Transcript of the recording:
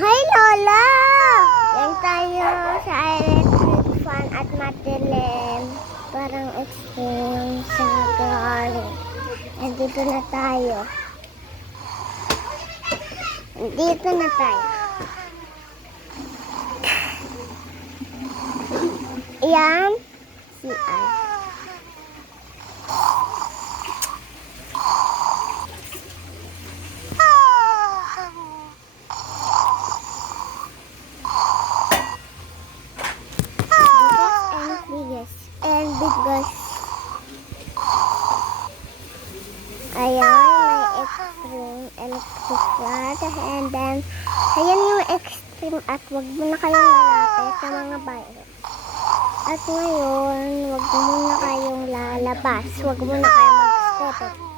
Hi, Lola! Yan tayo sa electric fan at madilim. Parang extreme sa garden. Nandito na tayo. Nandito na tayo. Yan. Si Ann. And biggest. Ayan, may extreme electric fan. And then, ayan yung extreme at wag mo na kayong lalapit sa mga virus. At ngayon, wag mo na kayong lalabas. Wag mo na kayong mag-step.